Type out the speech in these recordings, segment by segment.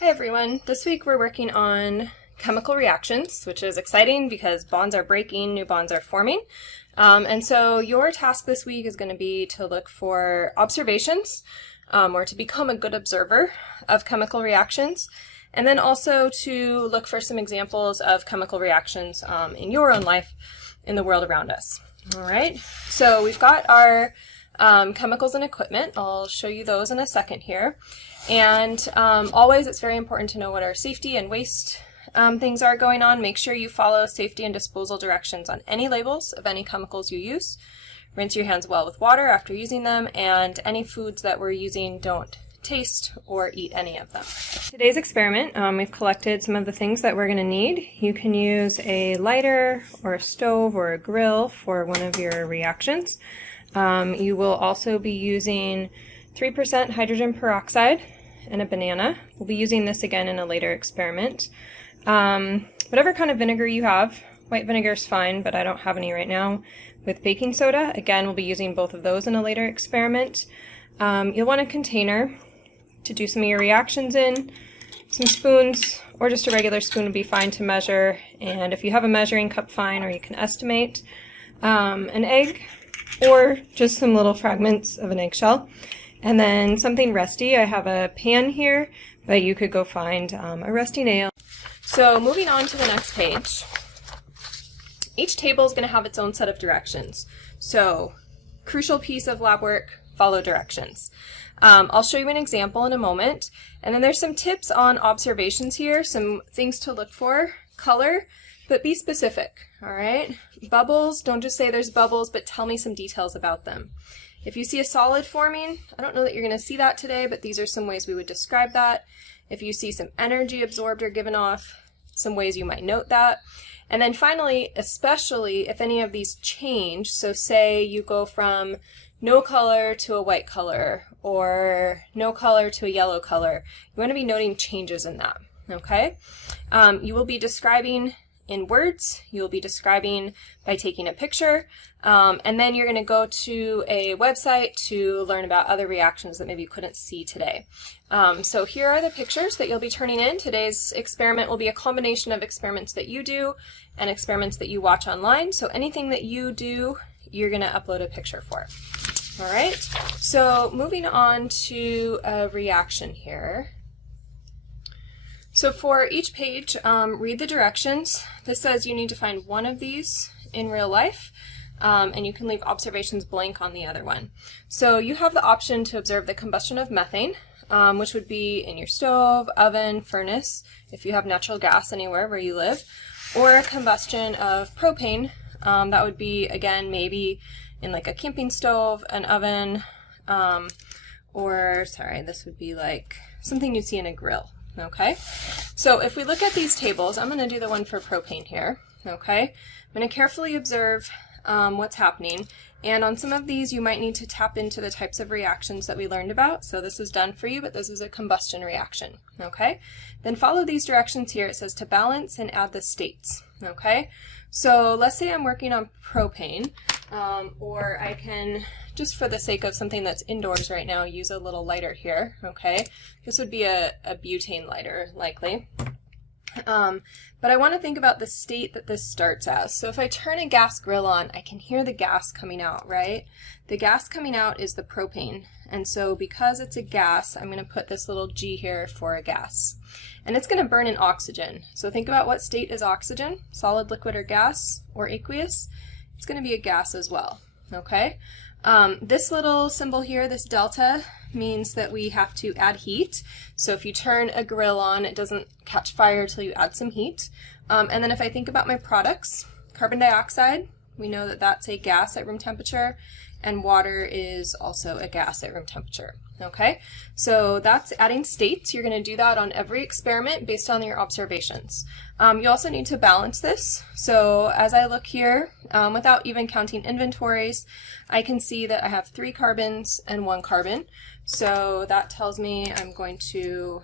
Hi everyone! This week we're working on chemical reactions, which is exciting because bonds are breaking, new bonds are forming. And so your task this week is going to be to look for observations or to become a good observer of chemical reactions, and then also to look for some examples of chemical reactions in your own life in the world around us. All right, so we've got our chemicals and equipment. I'll show you those in a second here. And always it's very important to know what our safety and waste things are going on. Make sure you follow safety and disposal directions on any labels of any chemicals you use. Rinse your hands well with water after using them, and any foods that we're using, don't taste or eat any of them. Today's experiment, we've collected some of the things that we're going to need. You can use a lighter or a stove or a grill for one of your reactions. You will also be using 3% hydrogen peroxide and a banana. We'll be using this again in a later experiment. Whatever kind of vinegar you have, white vinegar is fine, but I don't have any right now. With baking soda, again, we'll be using both of those in a later experiment. You'll want a container to do some of your reactions in, some spoons, or just a regular spoon would be fine to measure, and if you have a measuring cup, fine, or you can estimate. An egg, or just some little fragments of an eggshell. And then something rusty. I have a pan here, but you could go find a rusty nail. So moving on to the next page. Each table is going to have its own set of directions. So crucial piece of lab work, follow directions. I'll show you an example in a moment. And then there's some tips on observations here, some things to look for. Color, but be specific, all right? Bubbles, don't just say there's bubbles, but tell me some details about them. If you see a solid forming, I don't know that you're going to see that today, but these are some ways we would describe that. If you see some energy absorbed or given off, some ways you might note that. And then finally, especially if any of these change, so say you go from no color to a white color, or no color to a yellow color, you want to be noting changes in that, okay? You will be describing in words, you'll be describing by taking a picture, and then you're going to go to a website to learn about other reactions that maybe you couldn't see today. So here are the pictures that you'll be turning in. Today's experiment will be a combination of experiments that you do and experiments that you watch online. So anything that you do, you're going to upload a picture for. All right, so moving on to a reaction here. So for each page, read the directions. This says you need to find one of these in real life, and you can leave observations blank on the other one. So you have the option to observe the combustion of methane, which would be in your stove, oven, furnace, if you have natural gas anywhere where you live, or a combustion of propane. That would be, again, maybe in like a camping stove, an oven, or, sorry, this would be like something you'd see in a grill. Okay, so if we look at these tables, I'm going to do the one for propane here, okay? I'm going to carefully observe what's happening, and on some of these you might need to tap into the types of reactions that we learned about. So this is done for you, but this is a combustion reaction, okay? Then follow these directions here. It says to balance and add the states, okay? So let's say I'm working on propane, or I can, just for the sake of something that's indoors right now, use a little lighter here, okay? This would be a butane lighter, likely. But I want to think about the state that this starts as. So if I turn a gas grill on, I can hear the gas coming out, right? The gas coming out is the propane. And so because it's a gas, I'm going to put this little G here for a gas. And it's going to burn in oxygen. So think about what state is oxygen, solid, liquid, or gas, or aqueous. It's going to be a gas as well, okay? This little symbol here, this delta, means that we have to add heat. So if you turn a grill on, it doesn't catch fire until you add some heat. And then if I think about my products, carbon dioxide, we know that that's a gas at room temperature, and water is also a gas at room temperature. Okay, so that's adding states. You're going to do that on every experiment based on your observations. You also need to balance this. So as I look here, without even counting inventories, I can see that I have 3 carbons and 1 carbon. So that tells me I'm going to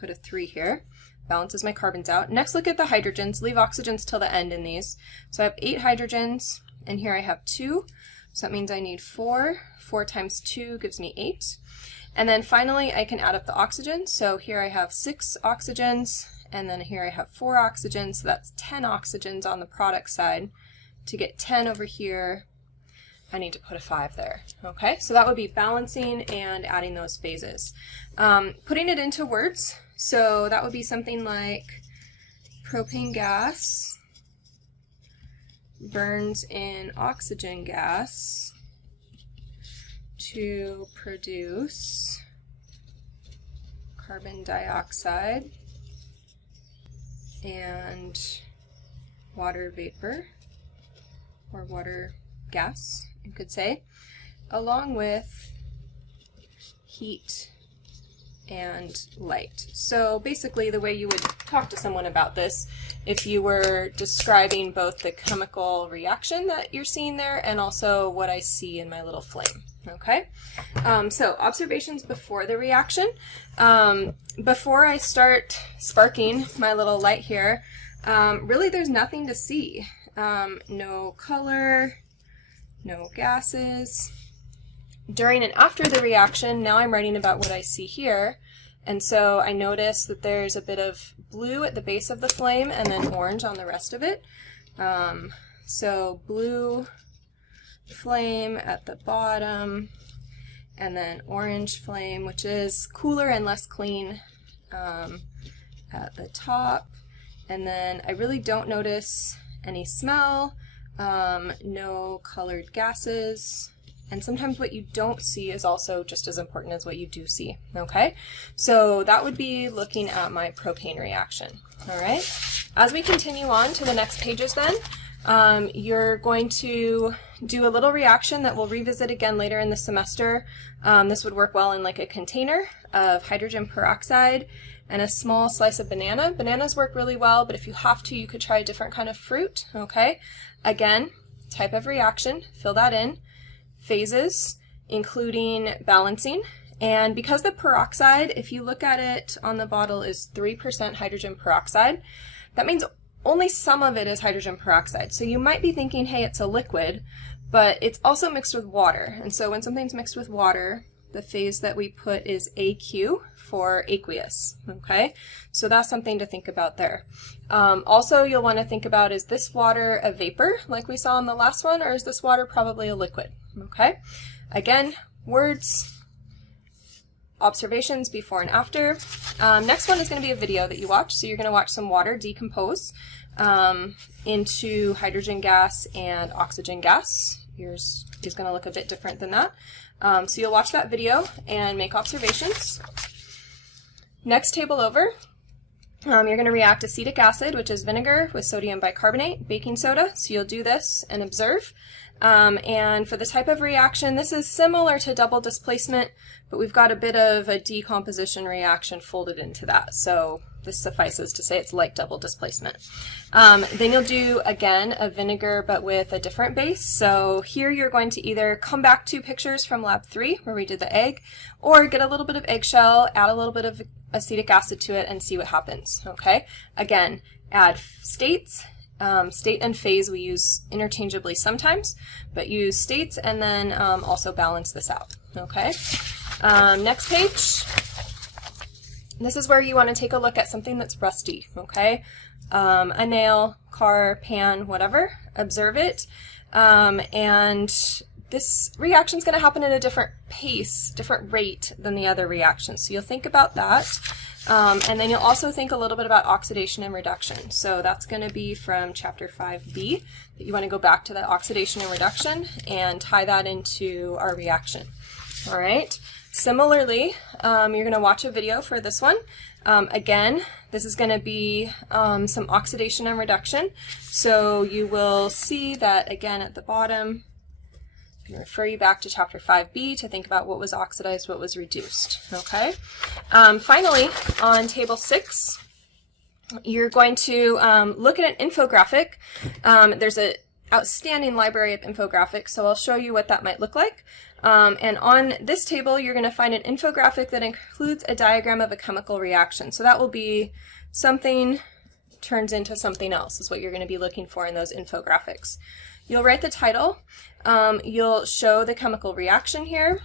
put a 3 here. Balances my carbons out. Next, look at the hydrogens. Leave oxygens till the end in these. So I have 8 hydrogens, and here I have 2. So that means I need 4. 4 times 2 gives me 8. And then finally I can add up the oxygen. So here I have 6 oxygens, and then here I have 4 oxygens, so that's 10 oxygens on the product side. To get 10 over here, I need to put a 5 there. Okay, so that would be balancing and adding those phases. Putting it into words, so that would be something like propane gas burns in oxygen gas to produce carbon dioxide and water vapor, or water gas, you could say, along with heat and light. So basically the way you would talk to someone about this, if you were describing both the chemical reaction that you're seeing there and also what I see in my little flame. Okay, so observations before the reaction. Before I start sparking my little light here, really there's nothing to see. No color, no gases. During and after the reaction, now I'm writing about what I see here, and so I notice that there's a bit of blue at the base of the flame and then orange on the rest of it. So blue flame at the bottom, and then orange flame, which is cooler and less clean, at the top. And then I really don't notice any smell, no colored gases, and sometimes what you don't see is also just as important as what you do see. Okay, so that would be looking at my propane reaction. All right, as we continue on to the next pages then, you're going to do a little reaction that we'll revisit again later in the semester. This would work well in like a container of hydrogen peroxide and a small slice of banana. Bananas work really well, but if you have to, you could try a different kind of fruit. Okay, again, type of reaction, fill that in, phases, including balancing. And because the peroxide, if you look at it on the bottle, is 3% hydrogen peroxide, that means only some of it is hydrogen peroxide. So you might be thinking, hey, it's a liquid, but it's also mixed with water. And so when something's mixed with water, the phase that we put is AQ for aqueous. Okay, so that's something to think about there. Also, you'll want to think about, is this water a vapor like we saw in the last one, or is this water probably a liquid? Okay, again, words, observations before and after. Next one is going to be a video that you watch. So you're going to watch some water decompose into hydrogen gas and oxygen gas. Yours is going to look a bit different than that. So you'll watch that video and make observations. Next table over, you're going to react acetic acid, which is vinegar, with sodium bicarbonate, baking soda. So you'll do this and observe. And for the type of reaction, this is similar to double displacement, but we've got a bit of a decomposition reaction folded into that. So this suffices to say it's like double displacement. Then you'll do, again, a vinegar, but with a different base. So here you're going to either come back to pictures from lab 3, where we did the egg, or get a little bit of eggshell, add a little bit of acetic acid to it, and see what happens. Okay, again, add states. State and phase we use interchangeably sometimes, but use states and then also balance this out. Okay, next page. This is where you want to take a look at something that's rusty. Okay, a nail, car, pan, whatever. Observe it, and this reaction is going to happen at a different pace, different rate than the other reactions. So you'll think about that. And then you'll also think a little bit about oxidation and reduction. So that's going to be from chapter 5b, that you want to go back to that oxidation and reduction and tie that into our reaction. All right. Similarly, you're going to watch a video for this one. Again, this is going to be some oxidation and reduction. So you will see that again at the bottom. I'm going to refer you back to chapter 5b to think about what was oxidized, what was reduced. Okay. Finally, on table 6, you're going to look at an infographic. There's an outstanding library of infographics, so I'll show you what that might look like. And on this table, you're going to find an infographic that includes a diagram of a chemical reaction. So that will be something turns into something else, is what you're going to be looking for in those infographics. You'll write the title. You'll show the chemical reaction here.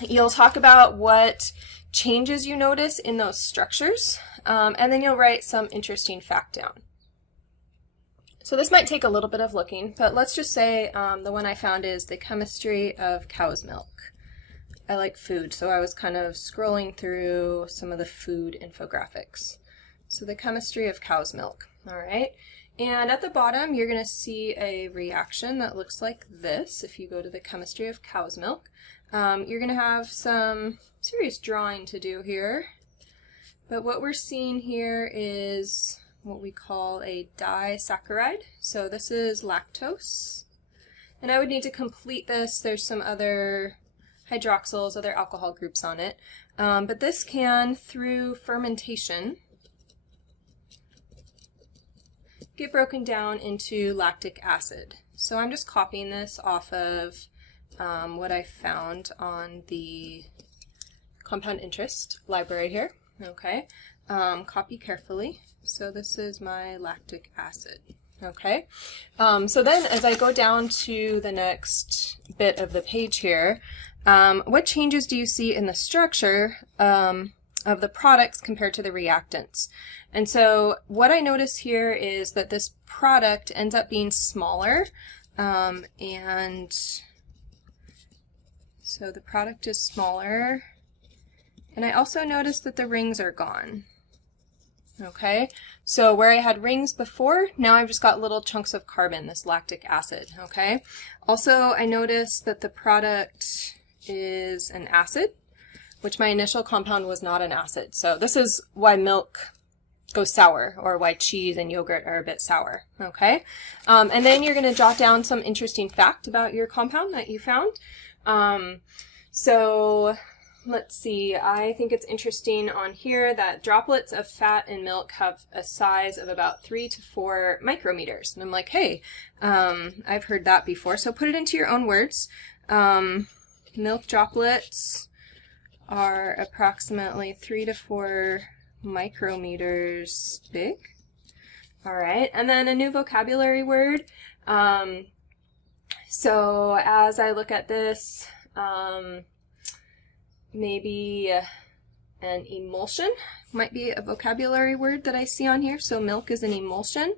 You'll talk about what changes you notice in those structures, and then you'll write some interesting fact down. So this might take a little bit of looking, but let's just say the one I found is the chemistry of cow's milk. I like food, so I was kind of scrolling through some of the food infographics. So the chemistry of cow's milk, all right? And at the bottom, you're going to see a reaction that looks like this. If you go to the chemistry of cow's milk, you're going to have some serious drawing to do here. But what we're seeing here is what we call a disaccharide. So this is lactose. And I would need to complete this. There's some other hydroxyls, other alcohol groups on it. But this can, through fermentation, get broken down into lactic acid. So I'm just copying this off of what I found on the compound interest library here. Okay, copy carefully. So this is my lactic acid. Okay, so then as I go down to the next bit of the page here, what changes do you see in the structure of the products compared to the reactants? And so what I notice here is that this product ends up being smaller, and so the product is smaller, and I also notice that the rings are gone. Okay, so where I had rings before, now I've just got little chunks of carbon, this lactic acid. Okay, also I noticed that the product is an acid, which my initial compound was not an acid. So this is why milk goes sour, or why cheese and yogurt are a bit sour. Okay, and then you're going to jot down some interesting fact about your compound that you found. So let's see, I think it's interesting on here that droplets of fat in milk have a size of about 3 to 4 micrometers. And I'm like, hey, I've heard that before. So put it into your own words. Milk droplets are approximately 3 to 4 micrometers big. All right, and then a new vocabulary word. So as I look at this, maybe an emulsion might be a vocabulary word that I see on here. So milk is an emulsion,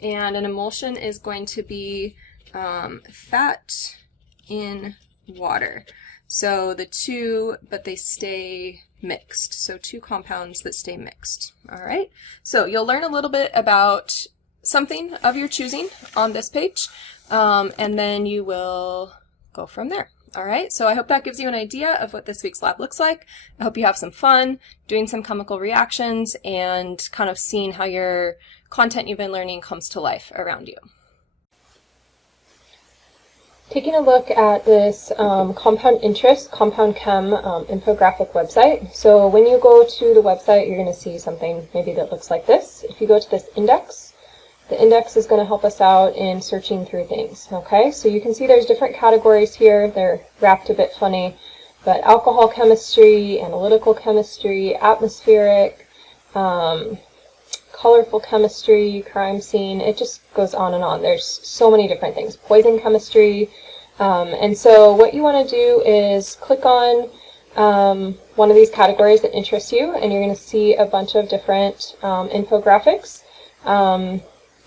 and an emulsion is going to be fat in water. So the two, but they stay mixed. So two compounds that stay mixed. All right. So you'll learn a little bit about something of your choosing on this page, and then you will go from there. All right, so I hope that gives you an idea of what this week's lab looks like. I hope you have some fun doing some chemical reactions and kind of seeing how your content you've been learning comes to life around you. Taking a look at this compound interest, compound chem infographic website. So when you go to the website, you're going to see something maybe that looks like this. If you go to this index, the index is going to help us out in searching through things. Okay, so you can see there's different categories here. They're wrapped a bit funny, but alcohol chemistry, analytical chemistry, atmospheric, colorful chemistry, crime scene, it just goes on and on. There's so many different things. Poison chemistry. And so what you want to do is click on one of these categories that interests you, and you're going to see a bunch of different infographics.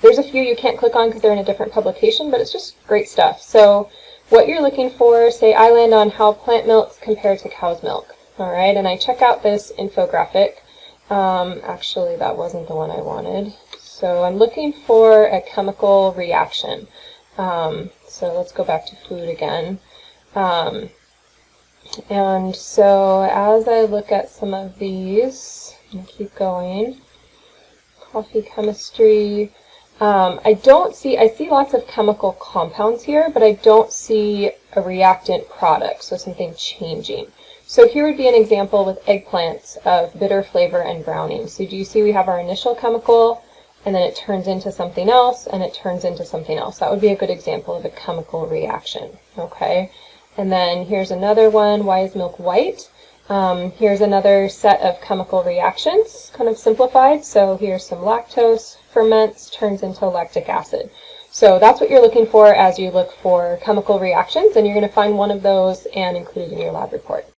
There's a few you can't click on because they're in a different publication, but it's just great stuff. So what you're looking for, say I land on how plant milks compare to cow's milk. All right, and I check out this infographic. Actually, that wasn't the one I wanted. So I'm looking for a chemical reaction. So let's go back to food again. And so as I look at some of these, and keep going, coffee chemistry, I see lots of chemical compounds here, but I don't see a reactant product, so something changing. So here would be an example with eggplants of bitter flavor and browning. So do you see we have our initial chemical, and then it turns into something else, and it turns into something else. That would be a good example of a chemical reaction, okay? And then here's another one, why is milk white? Here's another set of chemical reactions, kind of simplified. So here's some lactose, ferments, turns into lactic acid. So that's what you're looking for as you look for chemical reactions, and you're going to find one of those and include it in your lab report.